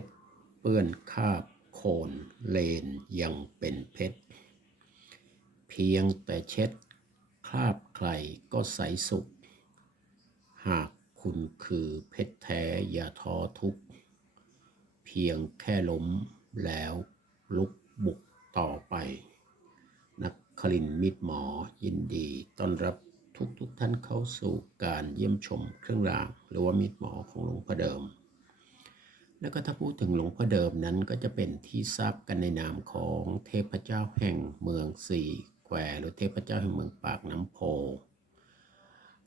ชร เปื้อนคาบโคนเลนยังเป็นเพชร เพียงแต่เช็ดคราบใครก็ใสสุข หากคุณคือเพชรแท้อย่าท้อทุก เพียงแค่ล้มแล้วลุกบุกต่อไป นักคลินมิตรหมอยินดีต้อนรับทุกทุกท่านเข้าสู่การเยี่ยมชมเครื่องราง หรือว่ามิตรหมอของหลวงพ่อเดิม แล้วก็ถ้าพูดถึงหลวงพ่อเดิมนั้นก็จะเป็นที่ทราบกันในนามของเทพเจ้าแห่งเมืองสี่แควหรือเทพเจ้าแห่งเมืองปากน้ำโพ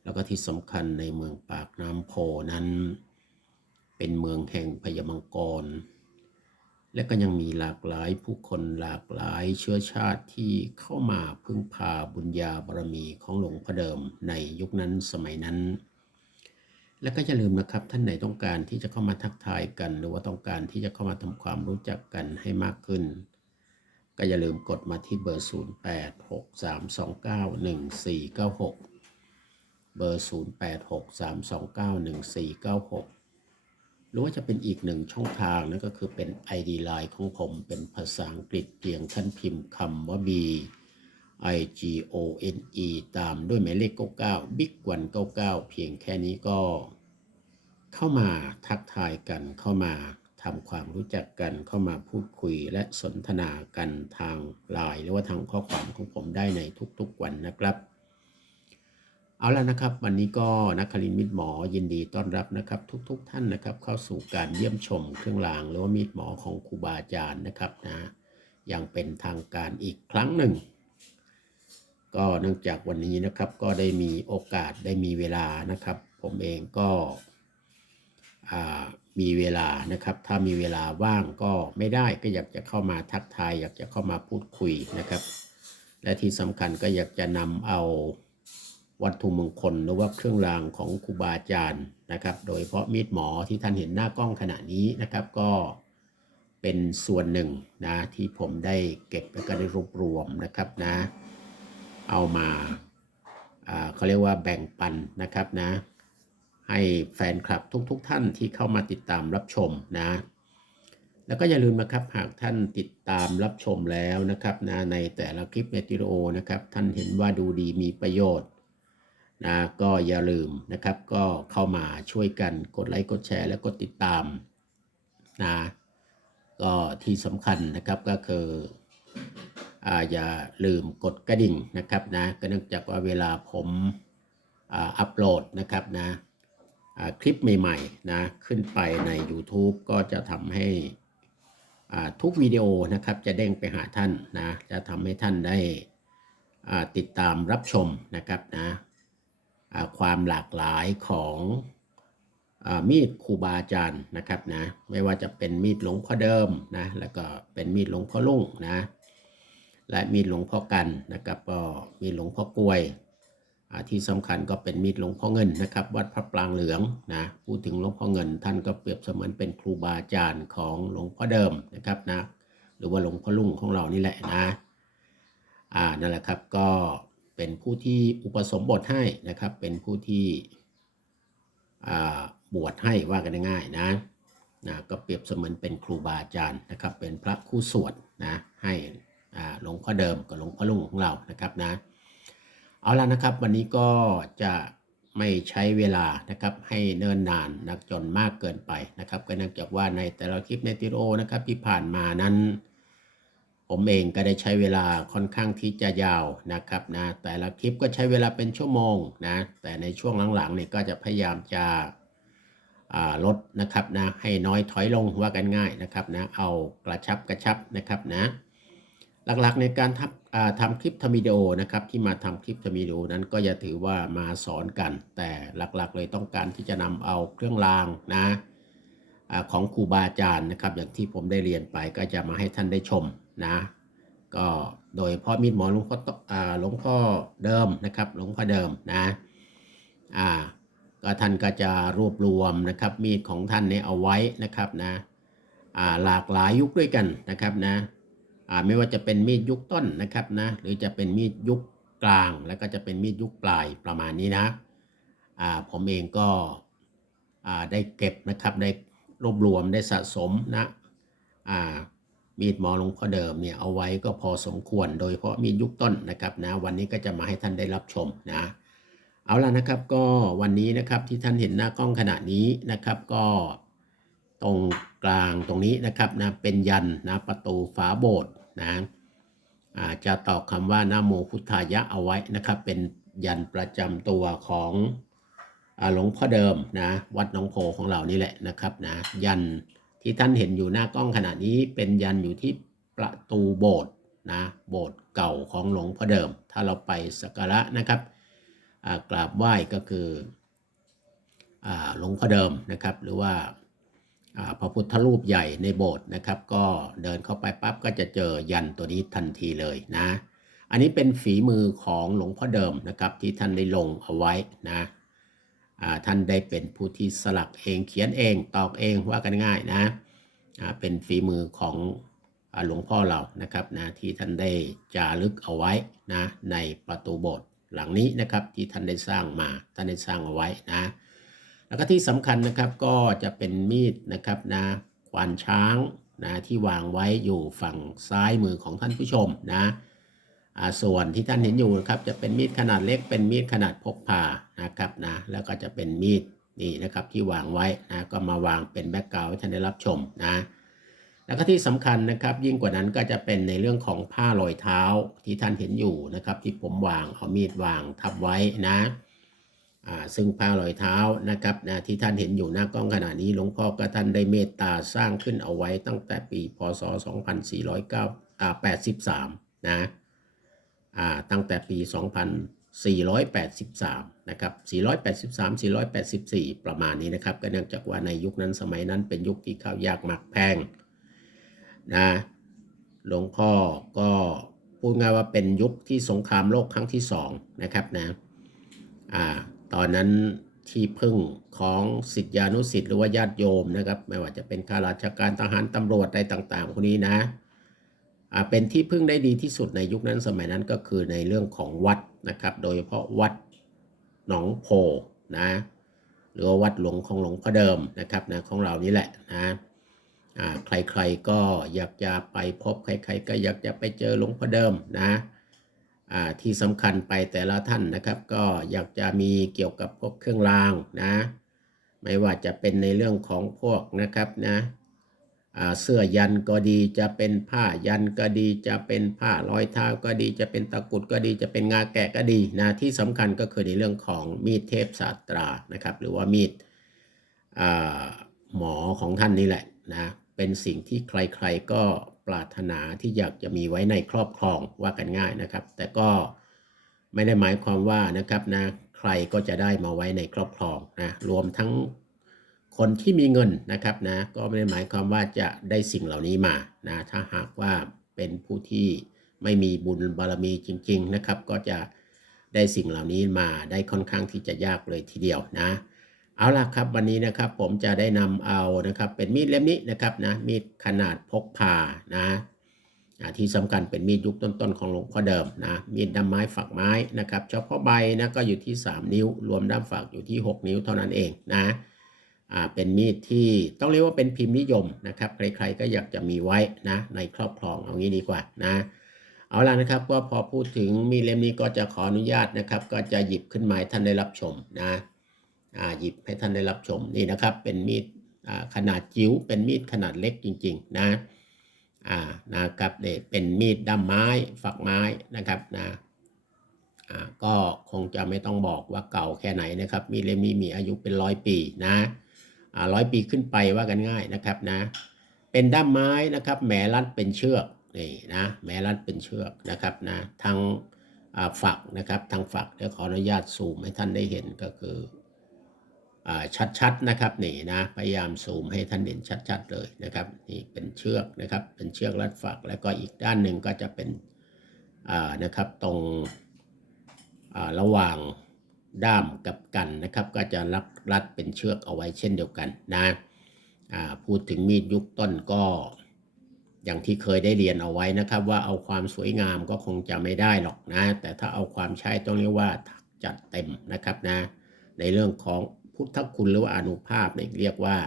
แล้วก็ที่สำคัญในเมืองปากน้ำโพนั้น เป็นเมืองแห่งพญามังกร และก็ยังมีหลากหลายผู้คนหลากหลายเชื้อชาติที่เข้ามาพึ่งพาบุญญาบารมีของหลวงพ่อเดิมในยุคนั้นสมัยนั้น และก็อย่าลืมนะครับท่านไหนต้องการที่จะเข้ามาทักทายกัน หรือว่าต้องการที่จะเข้ามาทำความรู้จักกันให้มากขึ้น ก็อย่าลืมกดมาที่เบอร์ 0863291496 เบอร์ 0863291496 หรือว่าจะเป็นอีกหนึ่งช่องทางนั่นก็คือเป็น ID Line ของผมเป็นภาษาอังกฤษเพียงท่านพิมพ์คำว่า B I G O N E ตามด้วยหมายเลข 99 Big วัน99 เพียงแค่นี้ก็ เข้ามาทักทายกันเข้ามาทำความรู้จักกันเข้ามาพูดคุยและสนทนากันทางไลน์หรือว่าทางข้อความของผมได้ในทุกๆวันนะครับ เอาละนะครับ วันนี้ก็นักคลินมิตรหมอยินดีต้อนรับนะครับ ทุกๆทท่านนะครับ เข้าสู่การเยี่ยมชมเครื่องรางหรือว่ามิตรหมอของครูบาอาจารย์นะครับนะอย่างเป็นทางการอีกครั้งหนึ่ง ก็เนื่องจากวันนี้นะครับก็ได้มีโอกาสได้มีเวลานะครับ ผมเองก็ มีเวลานะครับ ถ้ามีเวลาว่างก็ไม่ได้ก็อยากจะเข้ามาทักทาย อยากจะเข้ามาพูดคุยนะครับ และที่สำคัญก็อยากจะนำเอาวัตถุมงคลหรือว่าเครื่องรางของครูบาอาจารย์นะครับ โดยเฉพาะมีดหมอที่ท่านเห็นหน้ากล้องขณะนี้นะครับก็เป็นส่วนหนึ่งนะที่ผมได้เก็บแล้วก็ได้รวบรวมนะครับนะ เอามาอ่าเขาเรียกว่าแบ่งปันนะครับนะ ให้แฟนคลับทุกๆทท่านที่เข้ามาติดตามรับชมนะ แล้วก็อย่าลืมนะครับหากท่านติดตามรับชมแล้วนะครับนะในแต่ละคลิปในติโอนะครับ ท่านเห็นว่าดูดีมีประโยชน์นะก็อย่าลืมนะครับ ก็เข้ามาช่วยกันกดไลค์กดแชร์และกดติดตามนะก็ที่สำคัญนะครับก็คืออาอย่าลืมกดกระดิ่งนะครับนะก็เนื่องจากว่าเวลาผมอัปโหลดนะครับนะ คลิปใหม่ๆนะขึ้นไปใน YouTube ก็จะทำให้ทุกวิดีโอนะครับจะเด้งไปหาท่านนะจะทำให้ท่านได้ติดตามรับชมนะครับนะความหลากหลายของอมีดครูบาอาจารย์นะครับนะไม่ว่าจะเป็นมีดหลวงพ่อเดิมนะแล้วก็เป็นมีดหลวงพ่อลุ่งนะและมีดหลวงพ่อกันนะครับก็มีดหลวงพ่อกลวย ที่สำคัญก็เป็นมีดหลวงพ่อเงินนะครับ วัดพระปรางเหลืองนะพูดถึงหลวงพ่อเงิน ท่านก็เปรียบเสมือนเป็นครูบาอาจารย์ของหลวงพ่อเดิมนะครับนะหรือว่าหลวงพ่อลุ่งของเรานี่แหละนะอ่านั่นแหละครับก็เป็นผู้ที่อุปสมบทให้นะครับ เป็นผู้ที่อ่าบวชให้ว่ากันง่ายๆนะนะก็เปรียบเสมือนเป็นครูบาอาจารย์นะครับ เป็นพระคู่สวดนะให้หลวงพ่อเดิมกับหลวงพ่อลุงของเรานะครับนะ เอาละนะครับ วันนี้ก็จะไม่ใช้เวลานะครับให้เนิ่นนานนักจนมากเกินไปนะครับ ก็เนื่องจากว่าในแต่ละคลิปในติโอนะครับที่ผ่านมานั้น ผมเองก็ได้ใช้เวลาค่อนข้างที่จะยาวนะครับนะแต่ละคลิปก็ใช้เวลาเป็นชั่วโมงนะแต่ในช่วงหลังๆเนี่ยก็จะพยายามจะลดนะครับนะให้น้อยถอยลงว่ากันง่ายนะครับนะเอากระชับกระชับนะครับนะ หลักๆในการทำทำคลิปทำวิดีโอนะครับที่มาทำคลิปทำวิดีโอนั้นก็อย่าถือว่ามาสอนกัน แต่หลักๆเลยต้องการที่จะนำเอาเครื่องรางนะอของครูบาอาจารย์นะครับ อย่างที่ผมได้เรียนไปก็จะมาให้ท่านได้ชมนะก็โดยพาะมีดหมอหลวงพ่อหลวงพ่อเดิมนะครับหลวงพ่อเดิมนะอ่าก็ท่านก็จะรวบรวมนะครับมีดของท่านเนี่ยเอาไว้นะครับนะอ่าหลากหลายยุคด้วยกันนะครับนะ ไม่ว่าจะเป็นมีดยุคต้นนะครับนะหรือจะเป็นมีดยุคกลาง แล้วก็จะเป็นมีดยุคปลายประมาณนี้นะอ่าผมเองก็อ่าได้เก็บนะครับได้รวบรวมได้สะสมนะอ่ามีดหมอหลวงพ่อเดิมเนี่ยเอาไว้ก็พอสมควร โดยเฉพาะมีดยุคต้นนะครับนะวันนี้ก็จะมาให้ท่านได้รับชมนะเอาละนะครับก็วันนี้นะครับที่ท่านเห็นหน้ากล้องขณะนี้นะครับก็ ตรงกลางตรงนี้นะครับนะเป็นยันนะประตูฝาโบสถ์นะอาจะตอกคำว่านะโมพุทธายะเอาไว้นะครับ เป็นยันประจำตัวของหลวงพ่อเดิมนะวัดหนองโพของเรานี่แหละนะครับนะยันที่ท่านเห็นอยู่หน้ากล้องขณะนี้เป็นยันอยู่ที่ประตูโบสถ์นะโบสถ์เก่าของหลวงพ่อเดิม ถ้าเราไปสักการะนะครับกราบไหว้ก็คือหลวงพ่อเดิมนะครับ หรือว่า พระพุทธรูปใหญ่ในโบสถ์นะครับ ก็เดินเข้าไปปั๊บก็จะเจอยันตัวนี้ทันทีเลยนะ อันนี้เป็นฝีมือของหลวงพ่อเดิมนะครับ ที่ท่านได้ลงเอาไว้นะอ่าท่านได้เป็นผู้ที่สลักเองเขียนเองตอกเองว่ากันง่ายนะอ่าเป็นฝีมือของหลวงพ่อเรานะครับนะที่ท่านได้จารึกเอาไว้นะในประตูโบสถ์หลังนี้นะครับที่ท่านได้สร้างมาท่านได้สร้างเอาไว้นะ แล้วก็ที่สำคัญนะครับก็จะเป็นมีดนะครับนะควานช้างนะที่วางไว้อยู่ฝั่งซ้ายมือของท่านผู้ชมนะส่วนที่ท่านเห็นอยู่นะครับจะเป็นมีดขนาดเล็กเป็นมีดขนาดพกพานะครับนะแล้วก็จะเป็นมีดนี่นะครับที่วางไว้นะก็มาวางเป็นแบ็กกราวด์ให้ท่านได้รับชมนะแล้วก็ที่สำคัญนะครับยิ่งกว่านั้นก็จะเป็นในเรื่องของผ้ารอยเท้าที่ท่านเห็นอยู่นะครับที่ผมวางเอามีดวางทับไว้นะ ซึ่งผ้ารอยเท้านะครับนะที่ท่านเห็นอยู่หน้ากล้องขณะนี้หลวงพ่อก็ท่านได้เมตตาสร้างขึ้นเอาไว้ตั้งแต่ปีพศ 2483นะอ่าตั้งแต่ปี 2483นะครับ483 484 ประมาณนี้นะครับก็เนื่องจากว่าในยุคนั้นสมัยนั้นเป็นยุคที่ข้าวยากหมักแพงนะหลวงพ่อก็พูดง่ายว่าเป็นยุคที่สงครามโลกครั้งที่สองนะครับนะอ่า ตอนนั้นที่พึ่งของสิทธิานุสิทธิ์หรือว่าญาติโยมนะครับ ไม่ว่าจะเป็นข้าราชการทหารตำรวจอะไรต่างๆพวกนี้นะเป็นที่พึ่งได้ดีที่สุดในยุคนั้นสมัยนั้นก็คือในเรื่องของวัดนะครับ โดยเฉพาะวัดหนองโพนะหรือว่าวัดหลวงของหลวงพ่อเดิมนะครับนะของเรานี่แหละนะใครๆก็อยากจะไปพบใคร ๆ ก็อยากจะไปเจอหลวงพ่อเดิมนะ ที่สำคัญไปแต่ละท่านนะครับ ก็อยากจะมีเกี่ยวกับพวกเครื่องรางนะ ไม่ว่าจะเป็นในเรื่องของพวกนะครับนะอ่าเสื้อยันก็ดีจะเป็นผ้ายันก็ดีจะเป็นผ้ารอยเท้าก็ดีจะเป็นตะกุดก็ดีจะเป็นงาแกะก็ดีนะที่สำคัญก็คือในเรื่องของมีดเทพศาสตรานะครับ หรือว่ามีดอ่าหมอของท่านนี่แหละนะเป็นสิ่งที่ใครๆก็ ปรารถนาที่อยากจะมีไว้ในครอบครองว่ากันง่ายนะครับ แต่ก็ไม่ได้หมายความว่านะครับนะใครก็จะได้มาไว้ในครอบครองนะรวมทั้งคนที่มีเงินนะครับนะก็ไม่ได้หมายความว่าจะได้สิ่งเหล่านี้มานะถ้าหากว่าเป็นผู้ที่ไม่มีบุญบารมีจริง ๆนะครับ ก็จะได้สิ่งเหล่านี้มาได้ค่อนข้างที่จะยากเลยทีเดียวนะ เอาล่ะครับวันนี้นะครับผมจะได้นำเอานะครับเป็นมีดเล่มนี้นะครับนะมีดขนาดพกพานะที่สำคัญเป็นมีดยุคต้นๆของหลวงพ่อเดิมนะมีดด้ามไม้ฝักไม้นะครับเฉพาะใบนะก็อยู่ที่ 3 นิ้ว รวมด้ามฝักอยู่ที่ 6 นิ้วเท่านั้นเองนะเป็นมีดที่ต้องเรียกว่าเป็นพิมพ์นิยมนะครับใครๆก็อยากจะมีไว้นะในครอบครองเอางี้ดีกว่านะเอาล่ะนะครับก็พอพูดถึงมีดเล่มนี้ก็จะขออนุญาตนะครับ ก็จะหยิบขึ้นมาให้ท่านได้รับชมนะ หยิบให้ท่านได้รับชมนี่นะครับ เป็นมีดขนาดจิ๋วเป็นมีดขนาดเล็กจริง ๆ นะอ่านะครับเนี่ยเป็นมีดด้ามไม้ฝักไม้นะครับนะอ่าก็คงจะไม่ต้องบอกว่าเก่าแค่ไหนนะครับ มีดเล่มนี้มีอายุเป็นร้อยปีนะร้อยปีขึ้นไปว่ากันง่ายนะครับนะ เป็นด้ามไม้นะครับแหมรัดเป็นเชือกนี่นะแหมรัดเป็นเชือกนะครับนะทางฝักนะครับทางฝักเดี๋ยวขออนุญาตซูมให้ท่านได้เห็นก็คือ ชัดๆนะครับนี่นะพยายามซูมให้ท่านเห็นชัด ๆ เลยนะครับนี่เป็นเชือกนะครับเป็นเชือกรัดฝักแล้วก็อีกด้านหนึ่งก็จะเป็นนะครับตรงระหว่างด้ามกับกันนะครับก็จะรัดรัดเป็นเชือกเอาไว้เช่นเดียวกันนะพูดถึงมีดยุคต้นก็อย่างที่เคยได้เรียนเอาไว้นะครับ ว่าเอาความสวยงามก็คงจะไม่ได้หรอกนะ แต่ถ้าเอาความใช้ต้องเรียกว่าจัดเต็มนะครับนะในเรื่องของ พุทธคุณหรือว่าอนุภาพเนี่ยเรียกว่า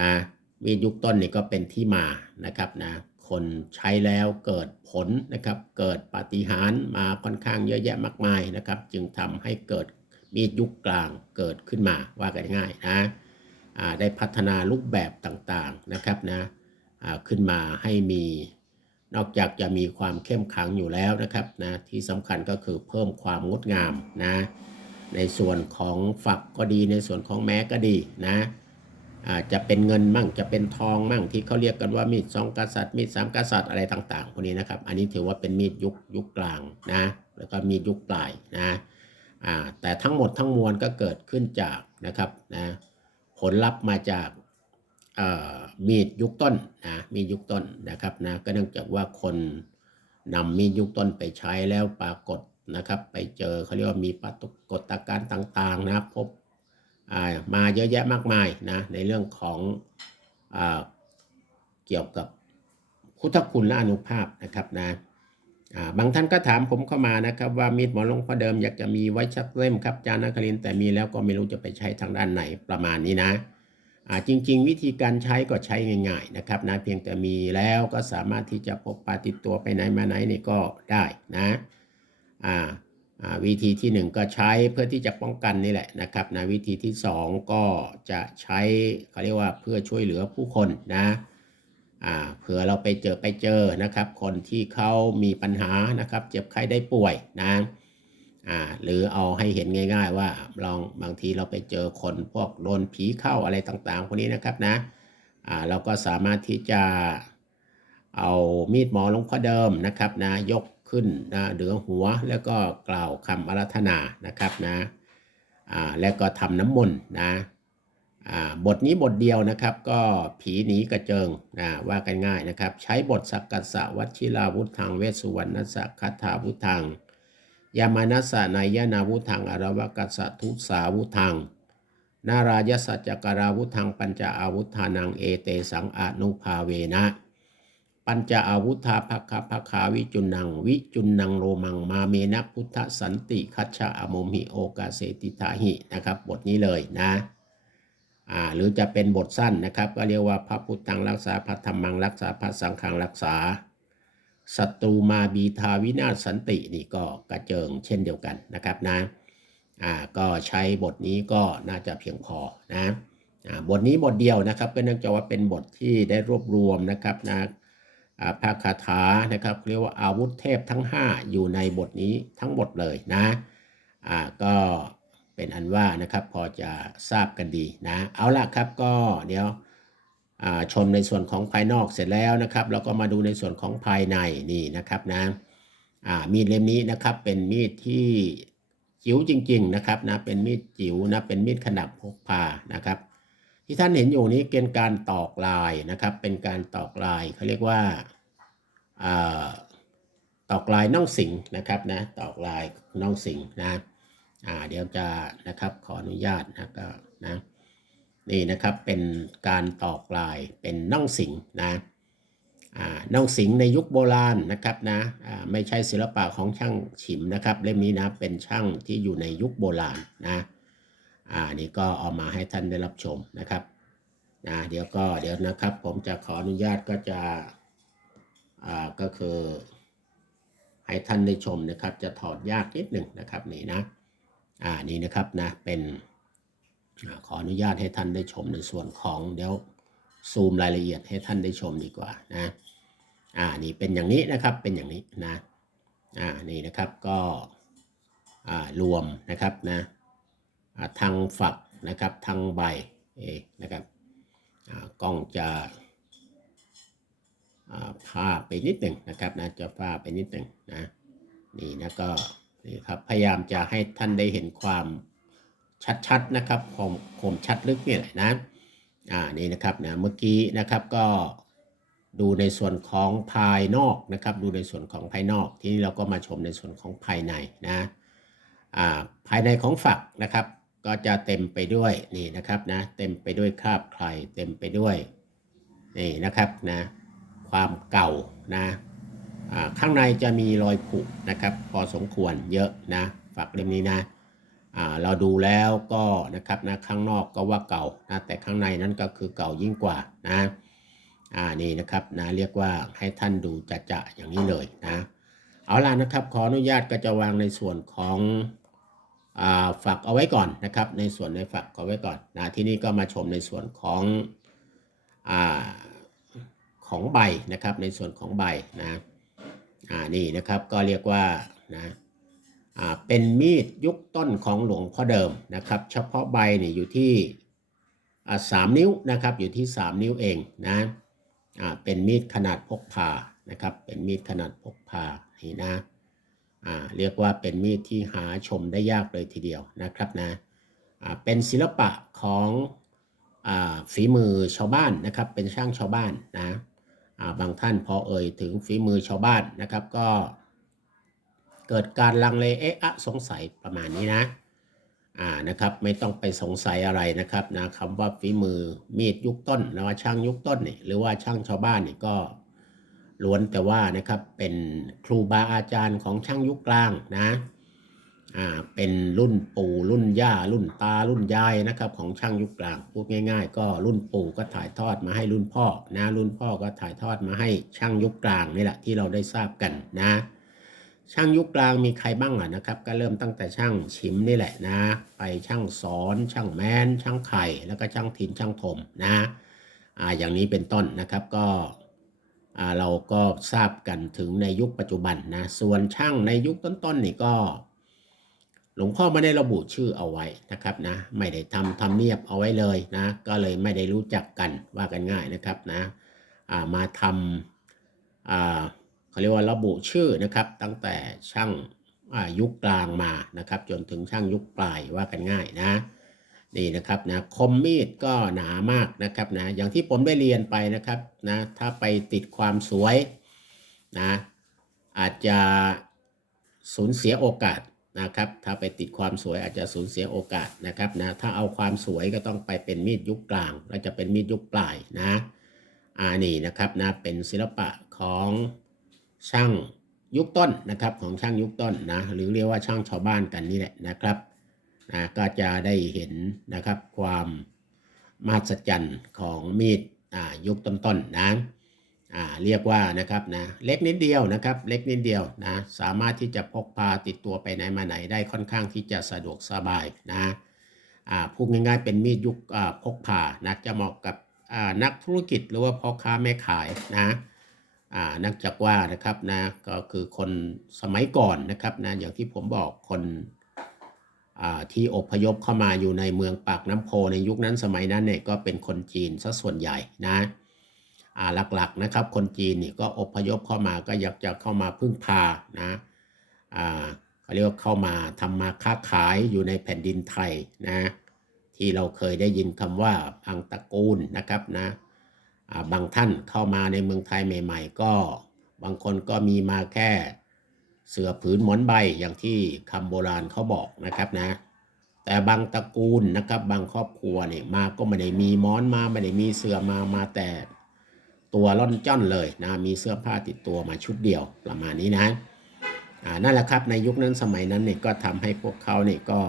นะมีดยุคต้นนี่ก็เป็นที่มานะครับนะคนใช้แล้วเกิดผลนะครับ เกิดปาฏิหาริย์มาค่อนข้างเยอะแยะมากมายนะครับ จึงทำให้เกิดมีดยุคกลางเกิดขึ้นมาว่ากันง่ายนะได้พัฒนารูปแบบต่างๆนะครับนะขึ้นมาให้มีนอกจากจะมีความเข้มขังอยู่แล้วนะครับนะที่สำคัญก็คือเพิ่มความงดงามนะ ในส่วนของฝักก็ดีในส่วนของแม้ก็ดีนะอาจจะเป็นเงินมั่งจะเป็นทองมั่งที่เขาเรียกกันว่ามีดสองกษัตริย์มีดสามกษัตริย์อะไรต่างๆพวกนี้นะครับ อันนี้ถือว่าเป็นมีดยุคยุคกลางนะแล้วก็มีดยุคปลายนะอ่าแต่ทั้งหมดทั้งมวลก็เกิดขึ้นจากนะครับนะผลลัพธ์มาจากมีดยุคต้นนะมีดยุคต้นนะครับนะก็เนื่องจากว่าคนนำมีดยุคต้นไปใช้แล้วปรากฏ นะครับ ไปเจอเขาเรียกว่ามีปรากฏการณ์ต่างๆนะพบามาเยอะแยะมากมายนะในเรื่องของอเกี่ยวกับพุทธคุณและอนุภาพนะครับนะาบางท่านก็ถามผมเข้ามานะครับ ว่ามีดหมอหลวงพ่อเดิมอยากจะมีไว้ชักเล่มครับอาจาครินแต่มีแล้วก็ไม่รู้จะไปใช้ทางด้านไหนประมาณนี้นะจริง ๆ วิธีการใช้ก็ใช้ง่ายๆนะครับนะเพียงแต่มีแล้วก็สามารถที่จะพกปาติดตัวไปไหนมาไหนนี่ก็ได้นะ อ่าวิธีที่หนึ่งก็ใช้เพื่อที่จะป้องกันนี่แหละนะครับนะวิธีที่สองก็จะใช้เขาเรียกว่าเพื่อช่วยเหลือผู้คนนะอ่าเผื่อเราไปเจอไปเจอนะครับ คนที่เขามีปัญหานะครับ เจ็บไข้ได้ป่วยนะอ่าหรือเอาให้เห็นง่าย ๆ ว่าลองบางทีเราไปเจอคนพวกโดนผีเข้าอะไรต่างๆพวกนี้นะครับนะอ่าเราก็สามารถที่จะเอามีดหมอลงพ่อเดิมนะครับนะยก ขึ้นนะเหนือหัวแล้วก็กล่าวคำอารัธนานะครับนะอ่าแล้วก็ทำน้ำมนต์นะอ่าบทนี้บทเดียวนะครับก็ผีหนีกระเจิงนะว่ากันง่ายนะครับ ใช้บทสักกัสสะวัชิราวุธังเวสุวรรณสักคัทธาวุธังยามานัสสะนายนาวุธังอารวกัสสะทุสาวุธัง นารายสัจจการาวุธังปัญจอาวุธานังเอเตสังอานุภาเวนะ ปัญจอาวุธาภคภคาวิจุนัง วิจุนังโรมังมาเมนะพุทธสันติคัจฉะอโมมหิโอกาเสติทาหินะครับ บทนี้เลยนะอ่าหรือจะเป็นบทสั้นนะครับ ก็เรียกว่าพระพุทธังรักษาพระธรรมังรักษาพระสังฆังรักษาศัตรูมาบีทาวินาศสันตินี่ก็กระเจิงเช่นเดียวกันนะครับนะอ่าก็ใช้บทนี้ก็น่าจะเพียงพอนะอ่าบทนี้บทเดียวนะครับก็เนื่องจากว่าเป็นบทที่ได้รวบรวมนะครับนะ ภาคาถานะครับเรียกว่าอาวุธเทพทั้ง 5 อยู่ในบทนี้ทั้งหมดเลยนะอ่าก็เป็นอันว่านะครับพอจะทราบกันดีนะเอาละครับก็เดี๋ยวชมในส่วนของภายนอกเสร็จแล้วนะครับแล้วก็มาดูในส่วนของภายในนี่นะครับนะมีดเล่มนี้นะครับเป็นมีดที่จิ๋วจริง ๆนะครับนะเป็นมีดจิ๋วนะเป็นมีดขนาดพกพานะครับ ที่ท่านเห็นอยู่นี้เป็นการตอกลายนะครับ เป็นการตอกลายเขาเรียกว่าตอกลายน่องสิงนะครับนะตอกลายน่องสิงนะอ่าเดี๋ยวจะนะครับขออนุญาตนะก็นะนี่นะครับเป็นการตอกลายเป็นน่องสิงนะอ่าน่องสิงในยุคโบราณนะครับนะอ่าไม่ใช่ศิลปะของช่างฉิมนะครับเล่มนี้นะเป็นช่างที่อยู่ในยุคโบราณนะ อ่านี่ก็เอามาให้ท่านได้รับชมนะครับนะเดี๋ยวก็เดี๋ยวนะครับ ผมจะขออนุญาตก็จะอ่าก็คือ ให้ท่านได้ชมนะครับ จะถอดยากนิดหนึ่งนะครับนี่นะอ่านี่นะครับนะเป็นอขออนุญาตให้ท่านได้ชมในส่วนของเดี๋ยวซูมรายละเอียดให้ท่านได้ชมดีกว่านะอ่านี่เป็นอย่างนี้นะครับเป็นอย่างนี้นะอ่านี่นะครับก็อ่ารวมนะครับนะ ทางฝักนะครับทางใบเองนะครับกล้องจะพาไปนิดหนึ่งนะครับนะจะพาไปนิดหนึ่งนะนี่นะก็นี่ครับพยายามจะให้ท่านได้เห็นความชัดๆนะครับคมคมชัดลึกนี่แหละนะอ่านี่นะครับนะเมื่อกี้นะครับก็ดูในส่วนของภายนอกนะครับ ดูในส่วนของภายนอก ทีนี้เราก็มาชมในส่วนของภายในนะอ่าภายในของฝักนะครับ ก็จะเต็มไปด้วยนี่นะครับนะเต็มไปด้วยคราบใครเต็มไปด้วยนี่นะครับนะความเก่านะข้างในจะมีรอยผุนะครับพอสมควรเยอะนะฝักเล่มนี้นะเราดูแล้วก็นะครับนะข้างนอกก็ว่าเก่านะแต่ข้างในนั้นก็คือเก่ายิ่งกว่านะอ่านี่นะครับนะเรียกว่าให้ท่านดูจะจะอย่างนี้เลยนะเอาล่ะนะครับขออนุญาตก็จะวางในส่วนของ อ่ากเอาไว้ก่อนนะครับ ในส่วนในฝักเอาไว้ก่อนนะที่นี่ก็มาชมในส่วนของอของใบนะครับในส่วนของใบนะอ่านี่นะครับก็เรียกว่านะอ่าเป็นมีดยุคต้นของหลวงพ่อเดิมนะครับ เฉพาะใบนี่อยู่ที่อ่าสามนิ้วนะครับอยู่ที่ 3 นิ้วเองนะอ่าเป็นมีดขนาดพกพานะครับเป็นมีดขนาดพกพานี่นะ เรียกว่าเป็นมีดที่หาชมได้ยากเลยทีเดียวนะครับนะเป็นศิลปะของอฝีมือชาวบ้านนะครับ เป็นช่างชาวบ้านนะบางท่านพอเอ่ยถึงฝีมือชาวบ้านนะครับก็เกิดการลังเลเอะอะสงสัยประมาณนี้นะอ่านะครับไม่ต้องไปสงสัยอะไรนะครับนะคำว่าฝีมือมีดยุคต้นนะว่าช่างยุคต้นนี่หรือว่าช่างชาวบ้านนี่ก็ ล้วนแต่ว่านะครับเป็นครูบาอาจารย์ของช่างยุคกลางนะอ่าเป็นรุ่นปู่รุ่นย่า รุ่นตารุ่นยายนะครับของช่างยุคกลางพูดง่าย ๆ ก็รุ่นปู่ก็ถ่ายทอดมาให้รุ่นพ่อนะรุ่นพ่อก็ถ่ายทอดมาให้ช่างยุคกลางนี่แหละที่เราได้ทราบกันนะ ช่างยุคกลางมีใครบ้างอะนะครับ ก็เริ่มตั้งแต่ช่างชิมนี่แหละนะ ไปช่างสอน ช่างแมนช่างไข่แล้วก็ช่างถินช่างถมนะอ่าอย่างนี้เป็นต้นนะครับก็ เราก็ทราบกันถึงในยุคปัจจุบันนะ ส่วนช่างในยุคต้นๆนี่ก็ หลวงพ่อไม่ได้ระบุชื่อเอาไว้นะครับนะ ไม่ได้ทำทำเนียบเอาไว้เลยนะ ก็เลยไม่ได้รู้จักกันว่ากันง่ายนะครับนะามาทำเขาเรียกว่าระบุชื่อนะครับ ตั้งแต่ช่างายุคกลางมานะครับ จนถึงช่างยุคปลายว่ากันง่ายนะ นี่นะครับนะคมมีดก็หนามากนะครับนะอย่างที่ผมได้เรียนไปนะครับนะถ้าไปติดความสวยนะอาจจะสูญเสียโอกาสนะครับ ถ้าไปติดความสวยอาจจะสูญเสียโอกาสนะครับนะถ้าเอาความสวยก็ต้องไปเป็นมีดยุคกลางแล้วจะเป็นมีดยุคปลายนะอ่านี่นะครับนะเป็นศิลปะของช่างยุคต้นนะครับของช่างยุคต้นนะหรือเรียกว่าช่างชาวบ้านกันนี่แหละนะครับ นะก็จะได้เห็นนะครับความมหัศจรรย์ของมีดยุคต้นๆนะเรียกว่านะครับนะเล็กนิดเดียวนะครับ เล็กนิดเดียวนะสามารถที่จะพกพาติดตัวไปไหนมาไหนได้ค่อนข้างที่จะสะดวกสบายนะพูดง่ายๆเป็นมีดยุคพกพานะจะเหมาะกับนักธุรกิจหรือว่าพ่อค้าแม่ขายนะนักจากว่านะครับนะก็คือคนสมัยก่อนนะครับนะอย่างที่ผมบอกคน ที่อพยพเข้ามาอยู่ในเมืองปากน้ำโพในยุคนั้นสมัยนั้นเนี่ยก็เป็นคนจีนซะส่วนใหญ่นะหลักๆนะครับ คนจีนนี่ก็อพยพเข้ามาก็อยากจะเข้ามาพึ่งพานะเขาเรียกว่าเข้ามาทำมาค้าขายอยู่ในแผ่นดินไทยนะที่เราเคยได้ยินคำว่าอังตระกูลนะครับนะบางท่านเข้ามาในเมืองไทยใหม่ ๆ ก็บางคนก็มีมาแค่ เสือผืนหมอนใบอย่างที่คำโบราณเขาบอกนะครับนะ แต่บางตระกูลนะครับบางครอบครัวเนี่ยมาก็ไม่ได้มีหมอนมาไม่ได้มีเสือมามาแต่ตัวล่อนจ้อนเลยนะมีเสื้อผ้าติดตัวมาชุดเดียวประมาณนี้นะอ่านั่นแหละครับในยุคนั้นสมัยนั้นเนี่ยก็ทำให้พวกเขาเนี่ยก็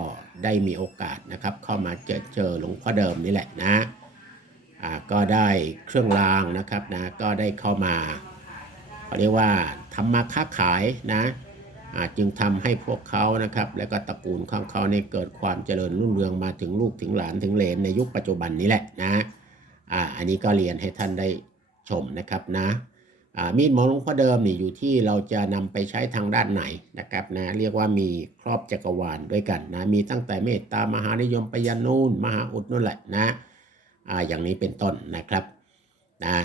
ได้มีโอกาสนะครับเข้ามาเจอเจอหลวงพ่อเดิมนี่แหละนะอ่าก็ได้เครื่องรางนะครับนะก็ได้เข้ามา เขาเรียกว่าทำมาค้าขายนะจึงทำให้พวกเขานะครับ และก็ตระกูลของเขาเนี่ยเกิดความเจริญรุ่งเรืองมาถึงลูกถึงหลานถึงเหลนในยุคปัจจุบันนี้แหละนะอ่าอันนี้ก็เรียนให้ท่านได้ชมนะครับนะอ่ามีดหมอหลวงพ่อเดิมนี่อยู่ที่เราจะนำไปใช้ทางด้านไหนนะครับนะเรียกว่ามีครอบจักรวาลด้วยกันนะมีตั้งแต่เมตตามหานิยมไปยันนูนมหาอุดนั่นแหละนะอ่าอย่างนี้เป็นต้นนะครับนะ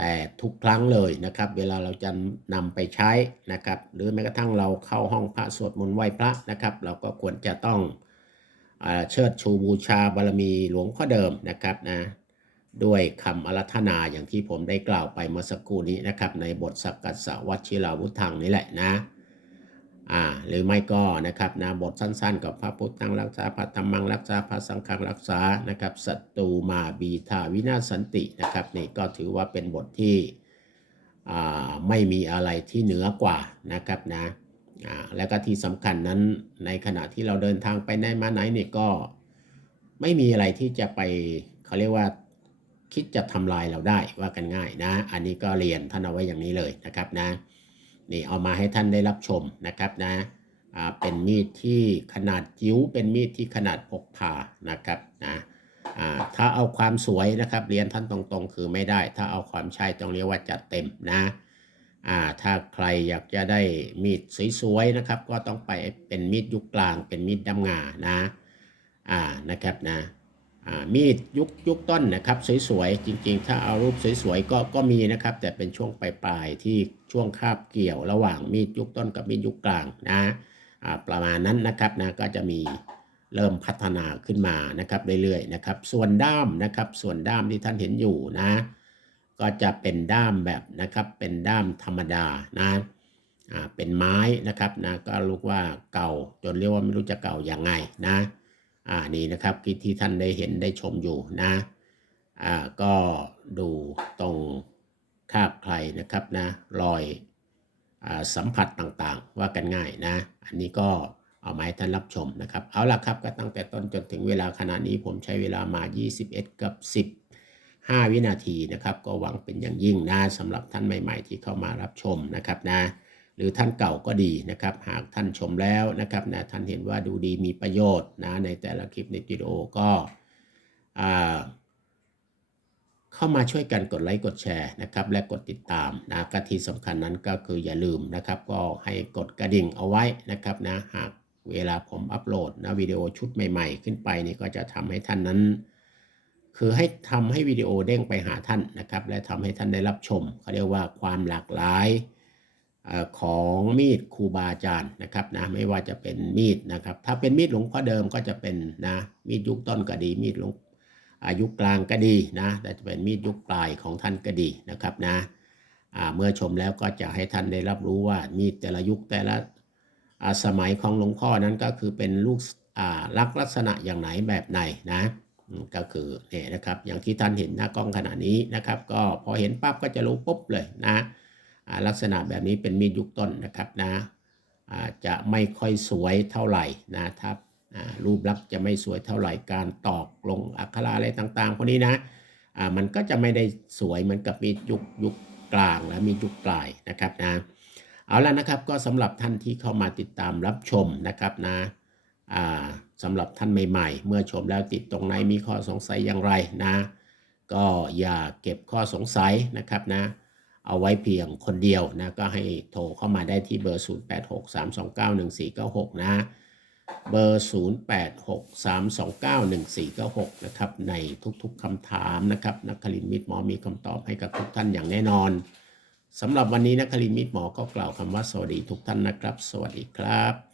แต่ทุกครั้งเลยนะครับ เวลาเราจะนำไปใช้นะครับ หรือแม้กระทั่งเราเข้าห้องพระสวดมนต์ไหว้พระนะครับ เราก็ควรจะต้องอเชิดชูบูชาบารมีหลวงพ่อเดิมนะครับนะด้วยคำอารัธนาอย่างที่ผมได้กล่าวไปเมื่อสักครู่นี้นะครับ ในบทสักกัสสวัชิราวุธังนี่แหละนะ อ่าหรือไม่ก็นะครับนะบทสั้นๆ กับพระพุทธังรักษาพระธรรมังรักษาพระสังฆังรักษานะครับศัตรูมาบีทาวินาศสันตินะครับนี่ก็ถือว่าเป็นบทที่อ่าไม่มีอะไรที่เหนือกว่านะครับนะอ่าแล้วก็ที่สำคัญนั้นในขณะที่เราเดินทางไปไหนมาไหนเนี่ยก็ไม่มีอะไรที่จะไปเขาเรียกว่าคิดจะทำลายเราได้ว่ากันง่ายนะ อันนี้ก็เรียนท่านเอาไว้อย่างนี้เลยนะครับนะ นี่เอามาให้ท่านได้รับชมนะครับนะเป็นมีดที่ขนาดจิ๋วเป็นมีดที่ขนาดพกพานะครับนะถ้าเอาความสวยนะครับเรียนท่านตรงๆ คือไม่ได้ ถ้าเอาความใช่ต้องเรียกว่าจัดเต็มนะถ้าใครอยากจะได้มีดสวยๆนะครับ ก็ต้องไปเป็นมีดยุคกลาง เป็นมีดดำงานะนะครับนะ มีดยุคยุคต้นนะครับสวยๆ จริงๆ ถ้าเอารูปสวยๆก็ก็มีนะครับ แต่เป็นช่วงปลายๆที่ช่วงคาบเกี่ยวระหว่างมีดยุคต้นกับมีดยุคกลางนะประมาณนั้นนะครับนะก็จะมีเริ่มพัฒนาขึ้นมานะครับเรื่อยๆนะครับ ส่วนด้ามนะครับส่วนด้ามที่ท่านเห็นอยู่นะ ก็จะเป็นด้ามแบบนะครับเป็นด้ามธรรมดานะเป็นไม้นะครับนะก็รู้ว่าเก่าจนเรียกว่าไม่รู้จะเก่าอย่างไงนะ อ่านี่นะครับที่ที่ท่านได้เห็นได้ชมอยู่นะอ่าก็ดูตรงคาบใครนะครับนะรอยอ่าสัมผัสต่างๆ ว่ากันง่ายนะ อันนี้ก็เอามาให้ท่านรับชมนะครับ เอาละครับก็ตั้งแต่ต้นจนถึงเวลาขณะนี้ผมใช้เวลามา 21 กับ10 5วินาทีนะครับ ก็หวังเป็นอย่างยิ่งนะสำหรับท่านใหม่ ๆ ที่เข้ามารับชมนะครับนะ หรือท่านเก่าก็ดีนะครับ หากท่านชมแล้วนะครับนะท่านเห็นว่าดูดีมีประโยชน์นะในแต่ละคลิปในวิดีโอก็อ่าเข้ามาช่วยกันกดไลค์กดแชร์นะครับ และกดติดตามนะกะที่สำคัญนั้นก็คืออย่าลืมนะครับ ก็ให้กดกระดิ่งเอาไว้นะครับนะหากเวลาผมอัปโหลดนะวิดีโอชุดใหม่ ๆ ขึ้นไปนี่ก็จะทำให้ท่านนั้น คือให้ทำให้วิดีโอเด้งไปหาท่านนะครับ และทำให้ท่านได้รับชมเขาเรียกว่าความหลากหลาย ของมีดครูบาอาจารย์นะครับนะไม่ว่าจะเป็นมีดนะครับ ถ้าเป็นมีดหลวงพ่อเดิมก็จะเป็นนะมีดยุคต้นก็ดี มีดหลวงอายุกลางก็ดีนะแต่จะเป็นมีดยุคปลายของท่านก็ดีนะครับนะเมื่อชมแล้วก็จะให้ท่านได้รับรู้ว่ามีดแต่ละยุคแต่ละสมัยของหลวงพ่อนั้นก็คือเป็นลูกลักษณะลักษณะอย่างไหนแบบไหนนะก็คือเนี่ยนะครับอย่างที่ท่านเห็นหน้ากล้องขณะนี้นะครับ ก็พอเห็นปั๊บก็จะรู้ปุ๊บเลยนะ ลักษณะแบบนี้เป็นมีดยุคต้นนะครับนะจะไม่ค่อยสวยเท่าไหร่นะครับรูปลักษณ์จะไม่สวยเท่าไหร่การตอกลงอักขระอะไรต่างๆพวกนี้นะมันก็จะไม่ได้สวยเหมือนกับมีดยุคยุคกลางและมีดยุคปลายนะครับนะเอาละนะครับก็สำหรับท่านที่เข้ามาติดตามรับชมนะครับนะสำหรับท่านใหม่ๆ เมื่อชมแล้วติดตรงไหนมีข้อสงสัยอย่างไรนะ ก็อย่าเก็บข้อสงสัยนะครับนะ เอาไว้เพียงคนเดียวนะก็ให้โทรเข้ามาได้ที่เบอร์ 0863291496 นะเบอร์ 0863291496 นะครับในทุกๆคำถามนะครับนักคลินมิตรหมอมีคำตอบให้กับทุกท่านอย่างแน่นอนสำหรับวันนี้นักคลินมิตรหมอก็กล่าวคำว่าสวัสดีทุกท่านนะครับ สวัสดีครับ